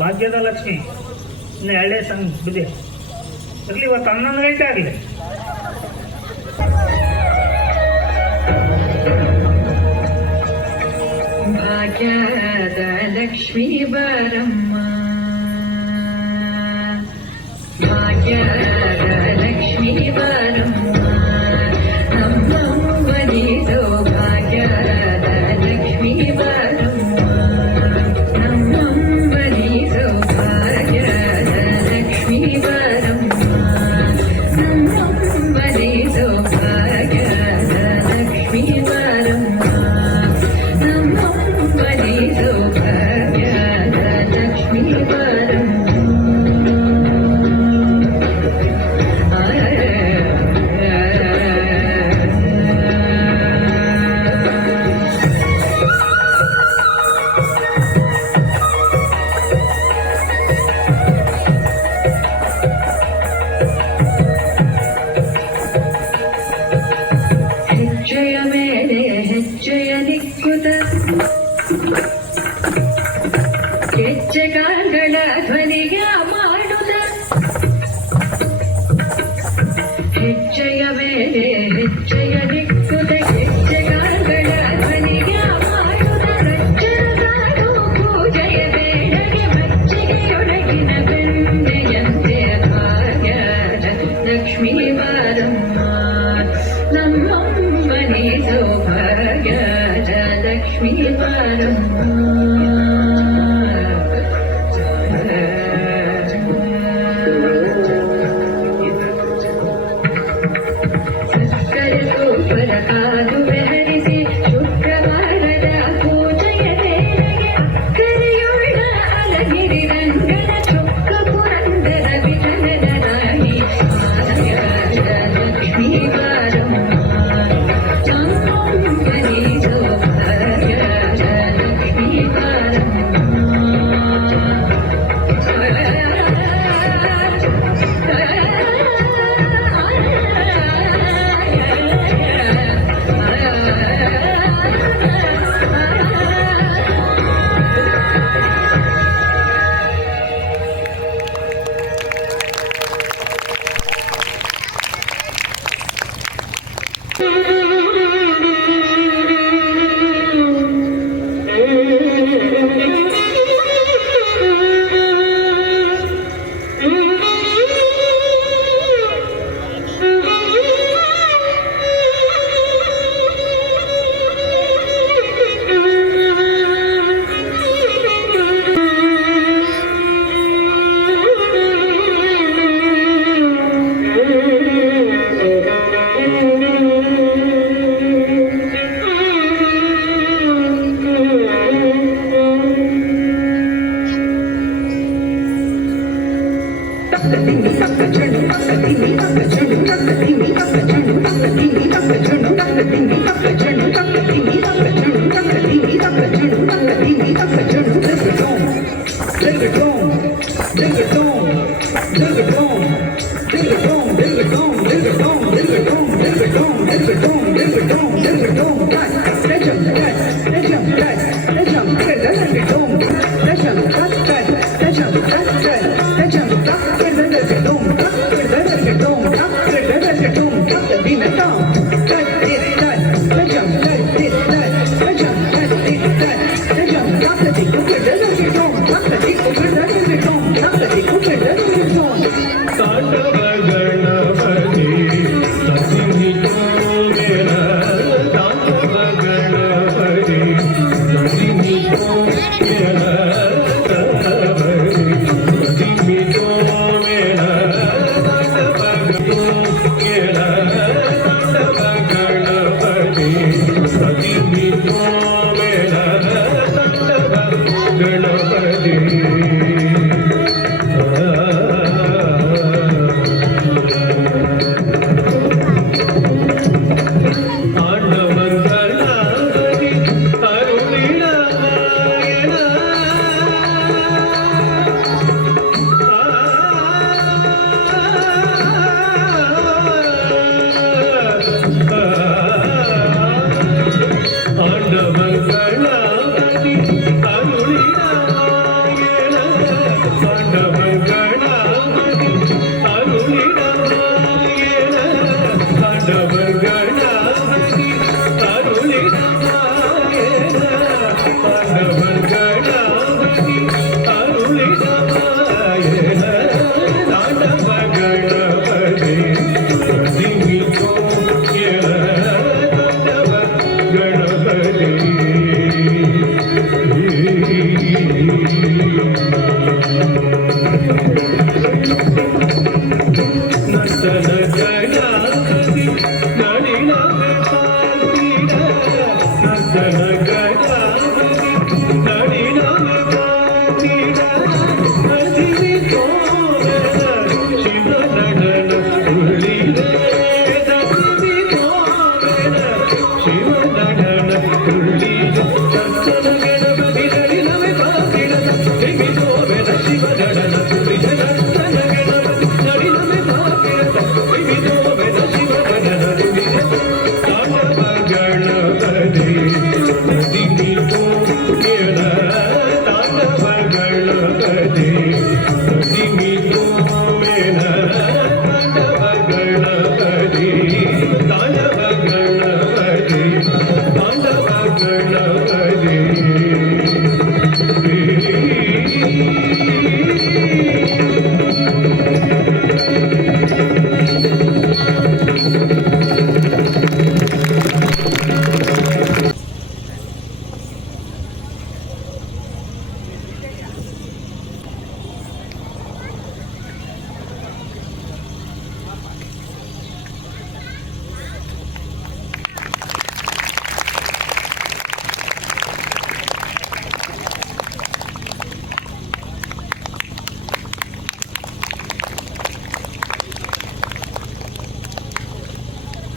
ಭಾಗ್ಯದ ಲಕ್ಷ್ಮಿ ಇನ್ನು 2 ಸಂಘ ಬಿದೆ ಇರಲಿ. ಇವತ್ತು 11 ಗಂಟೆ ಆಗಲಿ. ಭಾಗ್ಯದ ಲಕ್ಷ್ಮೀ ಬರಮ್ಮ, ಭಾಗ್ಯದ ಲಕ್ಷ್ಮೀ ಬರಮ್ಮ, ನಮ್ಮಮ್ಮನಿ ಸೌಭಾಗ್ಯದ ಲಕ್ಷ್ಮೀ ಬರಮ್ಮ, ನಮ್ಮಮ್ಮನಿ ಸೌಭಾಗ್ಯದ ಲಕ್ಷ್ಮೀ ಬರಮ್ಮ, ನಮ್ಮಮ್ಮನಿ ಸೌಭಾಗ್ಯದ ಲಕ್ಷ್ಮೀ ಬರಮ್ಮ, ನಮ್ಮಮ್ಮನಿ ಸೌಭಾಗ್ಯದ ಲಕ್ಷ್ಮೀ ಬರಮ್ಮ. ಹೆಜ್ಜೆಯ ಮೇಲೆ ಹೆಜ್ಜೆಯ ನಿಕ್ಕುತ ಹೆಜ್ಜೆ ಕಾಲ್ಗಳ ಧ್ವನಿಯ ಮಾಡುತ್ತ, ಹೆಜ್ಜೆಯ ಮೇಲೆ ಹೆಜ್ಜೆಯ ನಿಕ್ಕುತ ಹೆಜ್ಜೆ ಕಾಲ್ಗಳ ಧ್ವನಿಯ ಮಾಡುತ್ತ, ರಜ್ಜನ ಕಾಡು ಪೂಜೆಯ ಬೇಡಗೆ ಮಜ್ಜಿಗೆಯೊಳಗಿನ ಬೆಣ್ಣೆಯಂತೆ ಭಾಗ್ಯದ ಲಕ್ಷ್ಮೀ ಬರಮ್ಮ, ನಮ್ಮಮ್ಮನಿ ಸೌಭಾಗ್ಯದ ಲಕ್ಷ್ಮೀ ಬರಮ್ಮ. ಸಕ್ಕರೆ ಸೂಪರ ಕಾಲುವೆ ಹರಿಸಿ ಶುಕ್ರವಾರದ ಪೂಜೆಯ ವೇಳೆಗೆ ಅಕ್ಕರೆಯುಳ್ಳ ಅಲಗಿರಿ ರಂಗನ ಚೊಕ್ಕ ಪುರಂದರ ವಿಠಲನ ರಾಣಿ ಭಾಗ್ಯದ ಲಕ್ಷ್ಮೀ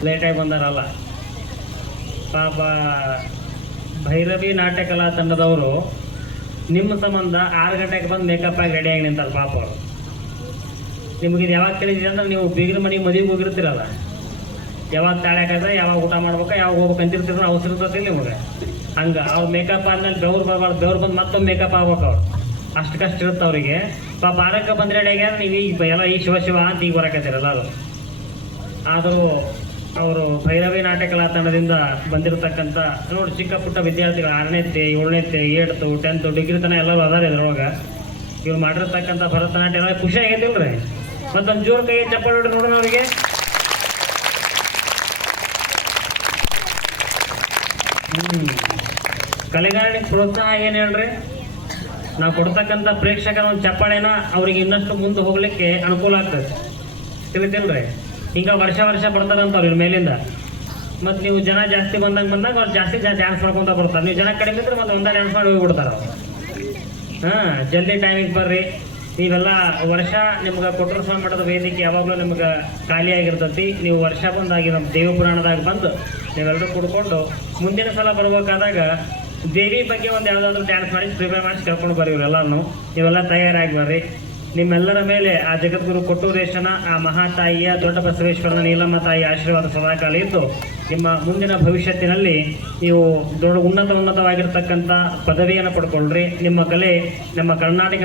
ಲೇಟಾಗಿ ಬಂದಾರಲ್ಲ. ಪಾಪ ಭೈರವಿ ನಾಟ್ಯ ಕಲಾ ತಂಡದವರು ನಿಮ್ಮ ಸಂಬಂಧ 6 ಗಂಟೆಗೆ ಬಂದು ಮೇಕಪ್ ಆಗಿ ರೆಡಿಯಾಗಿ ನಿಂತಾರೆ ಪಾಪ ಅವರು. ನಿಮಗೆ ಇದು ಯಾವಾಗ ತಿಳಿದಿದೆ ಅಂದ್ರೆ ನೀವು ಬೀಗರ ಮನೆಗೆ ಮದುವೆಗೆ ಹೋಗಿರ್ತೀರಲ್ಲ, ಯಾವಾಗ ತಾಳೆ ಹಾಕಿದ್ರೆ ಯಾವಾಗ ಊಟ ಮಾಡ್ಬೇಕು ಯಾವಾಗ ಹೋಗ್ಬೇಕು ಅಂತಿರ್ತಿದ್ರು ಅವಸರ ಇರ್ತೈತಿ ನಿಮಗೆ. ಹಂಗೆ ಅವ್ರು ಮೇಕಪ್ ಆದ್ಮೇಲೆ ಬೆವ್ರು ಬರಬಾರ್ದು, ಬೆವ್ರು ಬಂದು ಮತ್ತೊಮ್ಮೆ ಮೇಕಪ್ ಆಗ್ಬೇಕು ಅವ್ರು. ಅಷ್ಟು ಕಷ್ಟ ಇರುತ್ತೆ ಅವರಿಗೆ. ಪಾಪ 6ಕ್ಕೆ ಬಂದು ರೆಡಿಯಾಗಿ ನೀವು ಈಗ ಎಲ್ಲ ಈ ಶಿವ ಶಿವ ಅಂತ ಈಗ ಬರಕತ್ತೀರ ಎಲ್ಲರೂ. ಆದರೂ ಅವರು ಭೈರವಿ ನಾಟ್ಯ ಕಲಾ ತಂಡದಿಂದ ಬಂದಿರತಕ್ಕಂಥ ನೋಡಿ ಚಿಕ್ಕ ಪುಟ್ಟ ವಿದ್ಯಾರ್ಥಿಗಳು 6ನೇತೆ 7ನೇತೆ 8th 10th ಡಿಗ್ರಿ ತನಕ ಎಲ್ಲರೂ ಅದಾರ ಇದ್ರೊಳಗೆ. ಇವ್ರು ಮಾಡಿರ್ತಕ್ಕಂಥ ಭರತನಾಟ್ಯ ಎಲ್ಲ ಖುಷಿ ಆಗೈತಿಲ್ರಿ. ಮತ್ತೊಂದು ಜೋರು ಕೈ ಚಪ್ಪಾಳೆ ಹೊಡ್ರಿ ನೋಡೋಣ ಅವರಿಗೆ. ಕಲೆಗಾರನಿಗೆ ಪ್ರೋತ್ಸಾಹ ಏನು ಹೇಳ್ರಿ, ನಾವು ಕೊಡ್ತಕ್ಕಂಥ ಪ್ರೇಕ್ಷಕರ ಒಂದು ಚಪ್ಪಾಳೆನ ಅವ್ರಿಗೆ ಇನ್ನಷ್ಟು ಮುಂದೆ ಹೋಗ್ಲಿಕ್ಕೆ ಅನುಕೂಲ ಆಗ್ತದೆ. ತಿಳಿತಿಲ್ರಿ, ಹಿಂಗೆ ವರ್ಷ ಬರ್ತಾರಂತವ್ರು ಇವ್ರ ಮೇಲಿಂದ. ಮತ್ತು ನೀವು ಜನ ಜಾಸ್ತಿ ಬಂದಾಗ ಅವ್ರು ಜಾಸ್ತಿ ಡ್ಯಾನ್ಸ್ ಮಾಡ್ಕೊತ ಬರ್ತಾರೆ. ನೀವು ಜನ ಕಡಿಮೆ ಇದ್ರೆ ಮತ್ತೆ ಒಂದೇ ಡ್ಯಾನ್ಸ್ ಮಾಡಿ ಹೋಗ್ಬಿಡ್ತಾರೆ ಅವ್ರು. ಜಲ್ದಿ ಟೈಮಿಗೆ ಬರ್ರಿ. ನೀವೆಲ್ಲ ವರ್ಷ ನಿಮ್ಗೆ ಕೊಟ್ಟರ ಸ್ವಾಮಿ ಮಠದ ವೇದಿಕೆ ಯಾವಾಗಲೂ ನಿಮ್ಗೆ ಖಾಲಿಯಾಗಿರ್ತೈತಿ. ನೀವು ವರ್ಷ ಬಂದಾಗಿ ನಮ್ಮ ದೇವ ಪುರಾಣದಾಗ ಬಂದು ನೀವೆಲ್ಲರೂ ಕುಡ್ಕೊಂಡು ಮುಂದಿನ ಸಲ ಬರ್ಬೇಕಾದಾಗ ದೇವಿ ಬಗ್ಗೆ ಒಂದು ಯಾವುದಾದ್ರೂ ಡ್ಯಾನ್ಸ್ ಮಾಡಿ ಪ್ರಿಪೇರ್ ಮಾಡಿ ಕರ್ಕೊಂಡು ಬರ್ರಿ. ಇವರೆಲ್ಲರೂ ನೀವೆಲ್ಲ ತಯಾರಾಗಿ ಬರ್ರಿ. ನಿಮ್ಮೆಲ್ಲರ ಮೇಲೆ ಆ ಜಗದ್ಗುರು ಕೊಟ್ಟೂರೇಶನ, ಆ ಮಹಾತಾಯಿಯ, ದೊಡ್ಡ ಬಸವೇಶ್ವರನ, ನೀಲಮ್ಮ ತಾಯಿಯ ಆಶೀರ್ವಾದ ಸದಾಕಾಲ ಇದ್ದು ನಿಮ್ಮ ಮುಂದಿನ ಭವಿಷ್ಯತ್ತಿನಲ್ಲಿ ನೀವು ದೊಡ್ಡ ಉನ್ನತವಾಗಿರ್ತಕ್ಕಂಥ ಪದವಿಯನ್ನು ಪಡ್ಕೊಳ್ರಿ. ನಿಮ್ಮ ಕಲೆ ನಮ್ಮ ಕರ್ನಾಟಕ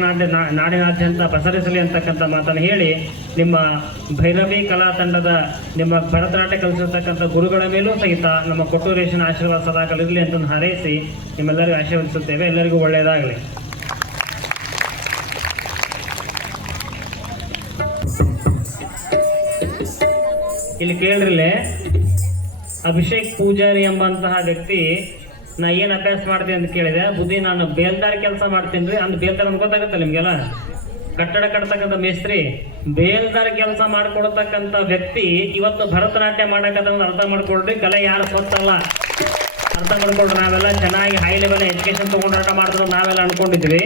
ನಾಡಿನಾದ್ಯಂತ ಪಸರಿಸಲಿ ಅಂತಕ್ಕಂಥ ಮಾತನ್ನು ಹೇಳಿ, ನಿಮ್ಮ ಭೈರವಿ ಕಲಾ ತಂಡದ ನಿಮ್ಮ ಭರತನಾಟ್ಯ ಕಲಿಸಿರ್ತಕ್ಕಂಥ ಗುರುಗಳ ಮೇಲೂ ಸಹಿತ ನಮ್ಮ ಕೊಟ್ಟೂರೇಶನ ಆಶೀರ್ವಾದ ಸದಾಕಾಲ ಇರಲಿ ಅಂತ ಹಾರೈಸಿ ನಿಮ್ಮೆಲ್ಲರಿಗೂ ಆಶೀರ್ವದಿಸುತ್ತೇವೆ. ಎಲ್ಲರಿಗೂ ಒಳ್ಳೆಯದಾಗಲಿ. ಇಲ್ಲಿ ಕೇಳ್ರಿಲೆ, ಅಭಿಷೇಕ್ ಪೂಜಾರಿ ಎಂಬಂತಹ ವ್ಯಕ್ತಿ ನಾ ಏನು ಅಭ್ಯಾಸ ಮಾಡ್ತೀನಿ ಅಂತ ಕೇಳಿದೆ. ಬುದ್ಧಿ ನಾನು ಬೇಲ್ದಾರ್ ಕೆಲಸ ಮಾಡ್ತೀನಿ ರೀ. ಅಂದ್ ಬೇಲ್ದಾರ್ ಅಂತ ಗೊತ್ತಾಗತ್ತೆ ನಿಮಗೆಲ್ಲ, ಕಟ್ಟಡ ಕಟ್ತಕ್ಕಂಥ ಮೇಸ್ತ್ರಿ. ಬೇಲ್ದಾರ್ ಕೆಲಸ ಮಾಡ್ಕೊಡ್ತಕ್ಕಂಥ ವ್ಯಕ್ತಿ ಇವತ್ತು ಭರತನಾಟ್ಯ ಮಾಡಕ್ಕಂತ ಅರ್ಥ ಮಾಡ್ಕೊಳ್ರಿ. ಕಲೆ ಯಾರು ಗೊತ್ತಲ್ಲ, ಅರ್ಥ ಮಾಡ್ಕೊಳ್ರಿ. ನಾವೆಲ್ಲ ಚೆನ್ನಾಗಿ ಹೈ ಲೆವೆಲ್ ಎಜುಕೇಶನ್ ತೊಗೊಂಡು ಆಟ ಮಾಡಿದ್ರು ನಾವೆಲ್ಲ ಅನ್ಕೊಂಡಿದ್ವಿ.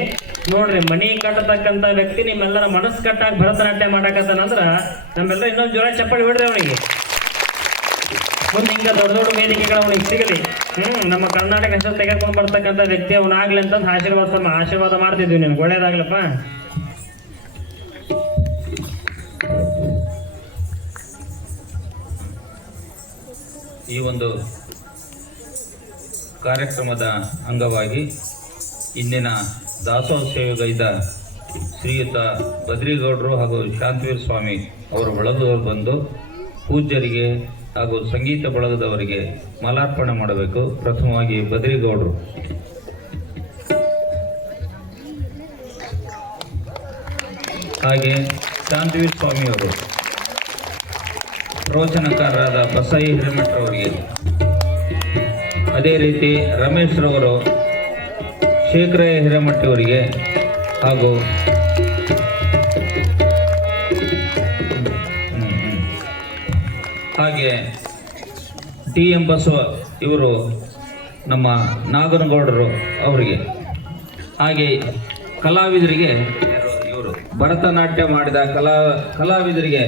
ನೋಡ್ರಿ, ಮಣಿ ಕಟ್ಟತಕ್ಕಂಥ ವ್ಯಕ್ತಿ ನಿಮ್ಮೆಲ್ಲರ ಮನಸ್ಸು ಕಟ್ಟಾಗಿ ಭರತನಾಟ್ಯ ಮಾಡಕತ್ತಾನಂದ್ರ ನಮ್ಮೆಲ್ಲರೂ ಇನ್ನೊಂದು ಜ್ವರ ಚಪ್ಪಳಿ ಬಿಡ್ರಿ ಅವನಿಗೆ. ಮುಂದೆ ಹಿಂಗ ದೊಡ್ಡ ದೊಡ್ಡ ವೇದಿಕೆಗಳು ಅವನಿಗೆ ಸಿಗಲಿ. ನಮ್ಮ ಕರ್ನಾಟಕ ಹೆಸರು ತೆಗೆದುಕೊಂಡು ಬರ್ತಕ್ಕಂಥ ವ್ಯಕ್ತಿ ಅವನಾಗ್ಲಿ ಅಂತ ಆಶೀರ್ವಾದ ಮಾಡ್ತಿದ್ವಿ. ನಿಮ್ಗೆ ಒಳ್ಳೇದಾಗ್ಲಪ್ಪ. ಈ ಒಂದು ಕಾರ್ಯಕ್ರಮದ ಅಂಗವಾಗಿ ಇಂದಿನ ದಾಸೋಹ ಸೇವೆಗೈದ ಶ್ರೀಯುತ ಬದ್ರಿಗೌಡರು ಹಾಗೂ ಶಾಂತವೀರ್ ಸ್ವಾಮಿ ಅವರ ಬಳಗದವರು ಬಂದು ಪೂಜ್ಯರಿಗೆ ಹಾಗೂ ಸಂಗೀತ ಬಳಗದವರಿಗೆ ಮಾಲಾರ್ಪಣೆ ಮಾಡಬೇಕು. ಪ್ರಥಮವಾಗಿ ಬದ್ರಿಗೌಡರು. ಹಾಗೆ ಶಾಂತವೀರ್ ಸ್ವಾಮಿಯವರು, ಪ್ರವಚನಕಾರರಾದ ಬಸೈ ಹಿರೇಮಠರವರಿಗೆ, ಅದೇ ರೀತಿ ರಮೇಶ್ ರವರು ಶೇಖರಯ್ಯ ಹಿರೇಮಠವರಿಗೆ ಹಾಗೂ ಹಾಗೆ TM ಬಸವ ಇವರು ನಮ್ಮ ನಾಗನಗೌಡರು ಅವರಿಗೆ, ಹಾಗೆ ಕಲಾವಿದರಿಗೆ ಇವರು ಭರತನಾಟ್ಯ ಮಾಡಿದ ಕಲಾವಿದರಿಗೆ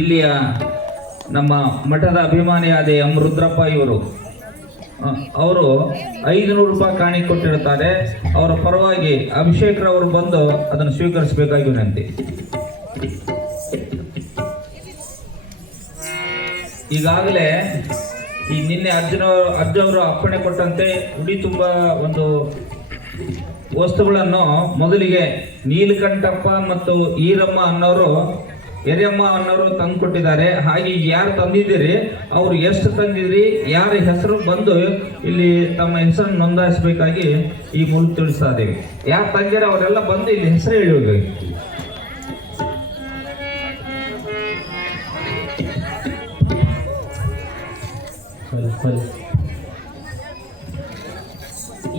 ಇಲ್ಲಿಯ ನಮ್ಮ ಮಠದ ಅಭಿಮಾನಿಯಾದ ಎಂ ರುದ್ರಪ್ಪ ಇವರು ಅವರು 500 ರೂಪಾಯಿ ಕಾಣಿ ಕೊಟ್ಟಿರುತ್ತಾರೆ. ಅವರ ಪರವಾಗಿ ಅಭಿಷೇಕ್ ರವರು ಬಂದು ಅದನ್ನು ಸ್ವೀಕರಿಸಬೇಕಾಗಿ ವಿನಂತಿ. ಈಗಾಗಲೇ ಈ ನಿನ್ನೆ ಅರ್ಜುನವರು ಅಪ್ಪಣೆ ಕೊಟ್ಟಂತೆ ಉಡಿ ತುಂಬ ಒಂದು ವಸ್ತುಗಳನ್ನು ಮೊದಲಿಗೆ ನೀಲಕಂಠಪ್ಪ ಮತ್ತು ಈರಮ್ಮ ಅನ್ನೋರು, ಎರೆಯಮ್ಮ ಅನ್ನೋರು ತಂದು ಕೊಟ್ಟಿದ್ದಾರೆ. ಹಾಗೆ ಯಾರು ತಂದಿದ್ದೀರಿ, ಅವ್ರು ಎಷ್ಟು ತಂದಿದ್ರಿ, ಯಾರ ಹೆಸರು ಬಂದು ಇಲ್ಲಿ ತಮ್ಮ ಹೆಸರನ್ನು ನೋಂದಾಯಿಸಬೇಕಾಗಿ ಈ ಮೂಲಕ ತಿಳಿಸ್ತಾ ಇದ್ದೀವಿ. ಯಾರು ತಂದಿರ ಅವರೆಲ್ಲ ಬಂದು ಇಲ್ಲಿ ಹೆಸರು ಹೇಳಿ ಹೋಗ್ಬೇಕು.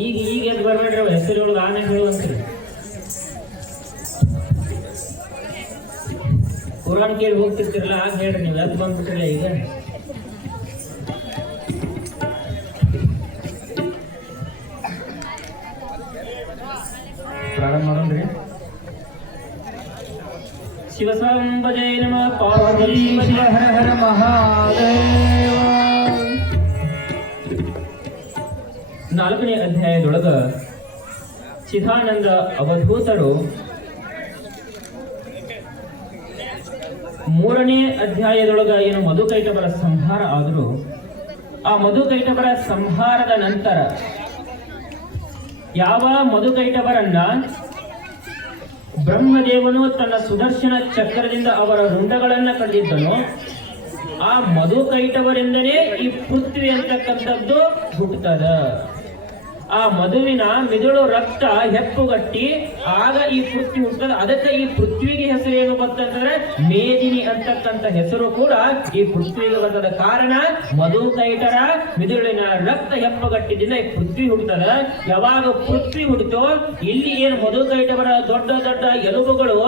ಈಗ ಎದ್ದು ಬರ್ಬೇಡ್ರಿ, ಹೆಸರು ಹೇಳೋದು ಆನೆ ಹೇಳುವಂತ್ರಿ. ಪುರಾಣ ಕೇಳಿ ಹೋಗ್ತಿರ್ತಿರಲ್ಲ, ಆಗ ಹೇಳ್ರಿ, ನೀವು ಎದ್ದು ಬಂದ್ಬಿಟ್ರಲ್ಲ. ಈಗ ಪ್ರಾರಂಭ ಮಾಡೋಣ್ರಿ. ಶಿವಸಾಂಬ ಜೈ ನಮಃ ಪಾರ್ವತಿ ಹರ ಹರ ಮಹಾದೇವ. 4ನೇ ಅಧ್ಯಾಯದೊಳಗ ಚಿದಾನಂದ ಅವಧೂತರು 3ನೇ ಅಧ್ಯಾಯದೊಳಗ ಏನು ಮಧುಕೈಟಭರ ಸಂಹಾರ ಆದರೂ ಆ ಮಧುಕೈಟಭರ ಸಂಹಾರದ ನಂತರ ಯಾವ ಮಧುಕೈಟಭರನ್ನ ಬ್ರಹ್ಮದೇವನು ತನ್ನ ಸುದರ್ಶನ ಚಕ್ರದಿಂದ ಅವರ ರುಂಡಗಳನ್ನ ಕಡಿದಿದ್ದನೋ ಆ ಮಧುಕೈಟಭರಿಂದನೇ ಈ ಪೃಥ್ವಿ ಅಂತಕ್ಕಂಥದ್ದು ಹುಟ್ಟುತ್ತದ. ಆ ಮಧುವಿನ ಮಿದುಳು ರಕ್ತ ಹೆಪ್ಪುಗಟ್ಟಿ ಆಗ ಈ ಪೃಥ್ವಿ ಹುಟ್ಟದ. ಅದಕ್ಕೆ ಈ ಪೃಥ್ವಿಗೆ ಹೆಸರು ಏನು ಬರ್ತಂತಂದ್ರೆ ಮೇದಿನಿ ಅಂತಕ್ಕಂಥ ಹೆಸರು ಕೂಡ ಈ ಪೃಥ್ವಿಗೆ ಬರ್ತದ. ಕಾರಣ ಮಧುಕೈಟರ ಮಿದುಳಿನ ರಕ್ತ ಹೆಪ್ಪುಗಟ್ಟಿದಿಂದ ಈ ಪೃಥ್ವಿ ಹುಟ್ಟದ. ಯಾವಾಗ ಪೃಥ್ವಿ ಹುಟ್ಟಿತೋ ಇಲ್ಲಿ ಏನು ಮಧುಕೈಟವರ ದೊಡ್ಡ ದೊಡ್ಡ ಎಲುಬುಗಳು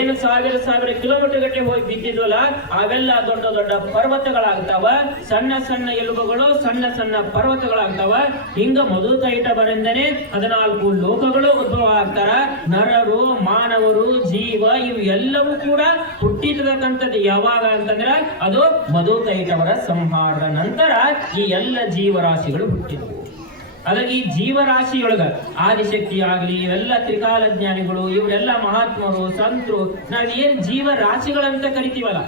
ಏನು ಸಾವಿರ ಕಿಲೋಮೀಟರ್ ಗಟ್ಟೆ ಹೋಗಿ ಬಿದ್ದಿದ್ವಲ್ಲ ಅವೆಲ್ಲ ದೊಡ್ಡ ದೊಡ್ಡ ಪರ್ವತಗಳಾಗ್ತಾವ. ಸಣ್ಣ ಸಣ್ಣ ಎಲುಬುಗಳು ಸಣ್ಣ ಸಣ್ಣ ಪರ್ವತಗಳಾಗ್ತಾವ. ಹಿಂಗ ಮಧುಕೈಟಭರಿಂದನೇ 14 ಲೋಕಗಳು ಉದ್ಭವ ಆಗ್ತಾರ. ನರರು, ಮಾನವರು, ಜೀವ ಇವು ಎಲ್ಲವೂ ಕೂಡ ಹುಟ್ಟಿರ್ತಕ್ಕಂಥದ್ದು ಯಾವಾಗ ಅಂತಂದ್ರೆ ಅದು ಮಧುಕೈಟಭರ ಸಂಹಾರದ ನಂತರ ಈ ಎಲ್ಲ ಜೀವರಾಶಿಗಳು ಹುಟ್ಟಿದ್ವು. ಅದಾಗಿ ಈ ಜೀವರಾಶಿಯೊಳಗ ಆದಿಶಕ್ತಿ ಆಗ್ಲಿ ಇವೆಲ್ಲ ತ್ರಿಕಾಲಜ್ಞಾನಿಗಳು ಇವರೆಲ್ಲ ಮಹಾತ್ಮರು ಸಂತರು ನಾವ್ ಏನ್ ಜೀವರಾಶಿಗಳಂತ ಕರಿತೀವಲ್ಲ,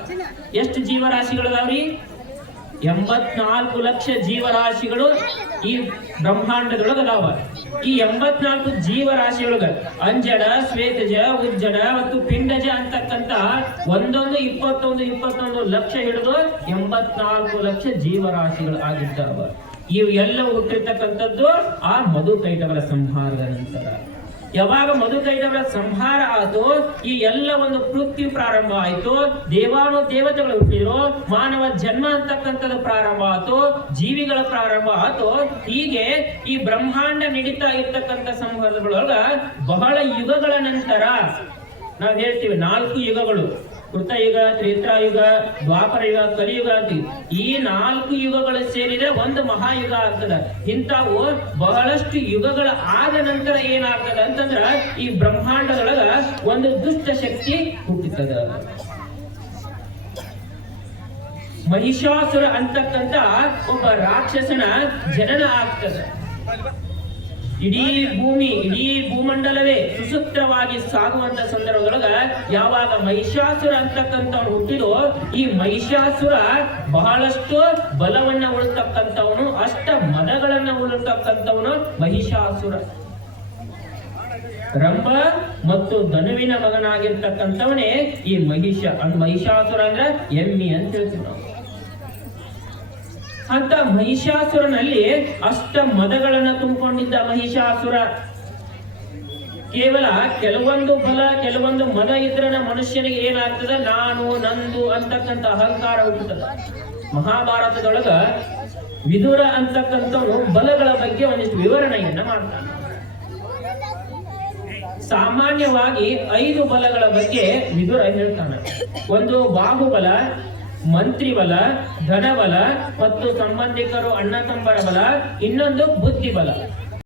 ಎಷ್ಟು ಜೀವರಾಶಿಗಳದಾವ್ರಿ? 84 ಲಕ್ಷ ಜೀವರಾಶಿಗಳು ಈ ಬ್ರಹ್ಮಾಂಡದೊಳಗ ಅದಾವ. ಈ 84 ಜೀವರಾಶಿಯೊಳಗ ಅಂಜಡ, ಶ್ವೇತಜ, ಉಜ್ಜಡ ಮತ್ತು ಪಿಂಡಜ ಅಂತಕ್ಕಂತ ಒಂದೊಂದು 21 ಲಕ್ಷ ಹಿಡಿದು 84 ಲಕ್ಷ ಜೀವರಾಶಿಗಳು ಆಗಿದ್ದಾವ. ಇವು ಎಲ್ಲ ಹುಟ್ಟಿರ್ತಕ್ಕಂಥದ್ದು ಆ ಮಧುಕೈಟಭರ ಸಂಹಾರದ ನಂತರ. ಯಾವಾಗ ಮಧುಕೈಟಭರ ಸಂಹಾರ ಆಯ್ತು ಈ ಎಲ್ಲ ಒಂದು ಪೃಥ್ವಿ ಪ್ರಾರಂಭ ಆಯ್ತು, ದೇವಾನು ದೇವತೆಗಳು ಹುಟ್ಟಿದ್ರು, ಮಾನವ ಜನ್ಮ ಅಂತಕ್ಕಂಥದ್ದು ಪ್ರಾರಂಭ ಆಯ್ತು, ಜೀವಿಗಳ ಪ್ರಾರಂಭ ಆಯ್ತು. ಹೀಗೆ ಈ ಬ್ರಹ್ಮಾಂಡ ನಡೀತಾ ಇರ್ತಕ್ಕಂಥ ಸಂದರ್ಭದೊಳಗ ಬಹಳ ಯುಗಗಳ ನಂತರ ನಾವ್ ಹೇಳ್ತೀವಿ 4 ಯುಗಗಳು, ಕೃತಯುಗ, ತ್ರೇತಾಯುಗ, ದ್ವಾಪರ ಯುಗ, ಕಲಿಯುಗ ಅಂತೀವಿ. ಈ 4 ಯುಗಗಳು ಸೇರಿದ್ರೆ ಒಂದು ಮಹಾಯುಗ ಆಗ್ತದ. ಇಂಥವು ಬಹಳಷ್ಟು ಯುಗಗಳ ಆದ ನಂತರ ಏನಾಗ್ತದ ಅಂತಂದ್ರ ಈ ಬ್ರಹ್ಮಾಂಡದೊಳಗ ಒಂದು ದುಷ್ಟ ಶಕ್ತಿ ಹುಟ್ಟುತ್ತದ. ಮಹಿಷಾಸುರ ಅಂತಕ್ಕಂತ ಒಬ್ಬ ರಾಕ್ಷಸನ ಜನನ ಆಗ್ತದ. ಇಡೀ ಭೂಮಂಡಲವೇ ಸುಸೂತ್ರವಾಗಿ ಸಾಗುವಂತ ಸಂದರ್ಭದೊಳಗ ಯಾವಾಗ ಮಹಿಷಾಸುರ ಅಂತಕ್ಕಂಥವನು ಹುಟ್ಟಿದೋ ಈ ಮಹಿಷಾಸುರ ಬಹಳಷ್ಟು ಬಲವನ್ನ ಉಳಿಸ್ತಕ್ಕಂಥವನು, ಅಷ್ಟ ಮದಗಳನ್ನ ಉಳಿಸ್ತಕ್ಕಂಥವನು ಮಹಿಷಾಸುರ. ರಂಭ ಮತ್ತು ಧನುವಿನ ಮಗನಾಗಿರ್ತಕ್ಕಂಥವನೇ ಈ ಮಹಿಷಾಸುರ ಅಂದ್ರೆ ಎಮ್ಮಿ ಅಂತ ಹೇಳ್ತೀವಿ ನಾವು. ಅಂತ ಮಹಿಷಾಸುರನಲ್ಲಿ ಅಷ್ಟ ಮದಗಳನ್ನ ತುಂಬಿಕೊಂಡಿದ್ದ ಮಹಿಷಾಸುರ ಕೇವಲ ಕೆಲವೊಂದು ಬಲ ಕೆಲವೊಂದು ಮದ ಇದ್ರನ ಮನುಷ್ಯನಿಗೆ ಏನಾಗ್ತದ ನಾನು ನಂದು ಅಂತಕ್ಕಂಥ ಅಹಂಕಾರ ಹುಟ್ಟುತ್ತದೆ. ಮಹಾಭಾರತದೊಳಗ ವಿದುರ ಅಂತಕ್ಕಂಥವನು ಬಲಗಳ ಬಗ್ಗೆ ಒಂದಿಷ್ಟು ವಿವರಣೆಯನ್ನ ಮಾಡ್ತಾನೆ. ಸಾಮಾನ್ಯವಾಗಿ 5 ಬಲಗಳ ಬಗ್ಗೆ ವಿದುರ ಹೇಳ್ತಾನೆ. ಒಂದು ಬಾಹುಬಲ, ಮಂತ್ರಿ ಬಲ, ಧನಬಲ ಮತ್ತು ಸಂಬಂಧಿಕರು ಅಣ್ಣ ತಮ್ಮರ ಬಲ, ಇನ್ನೊಂದು ಬುದ್ಧಿ ಬಲ.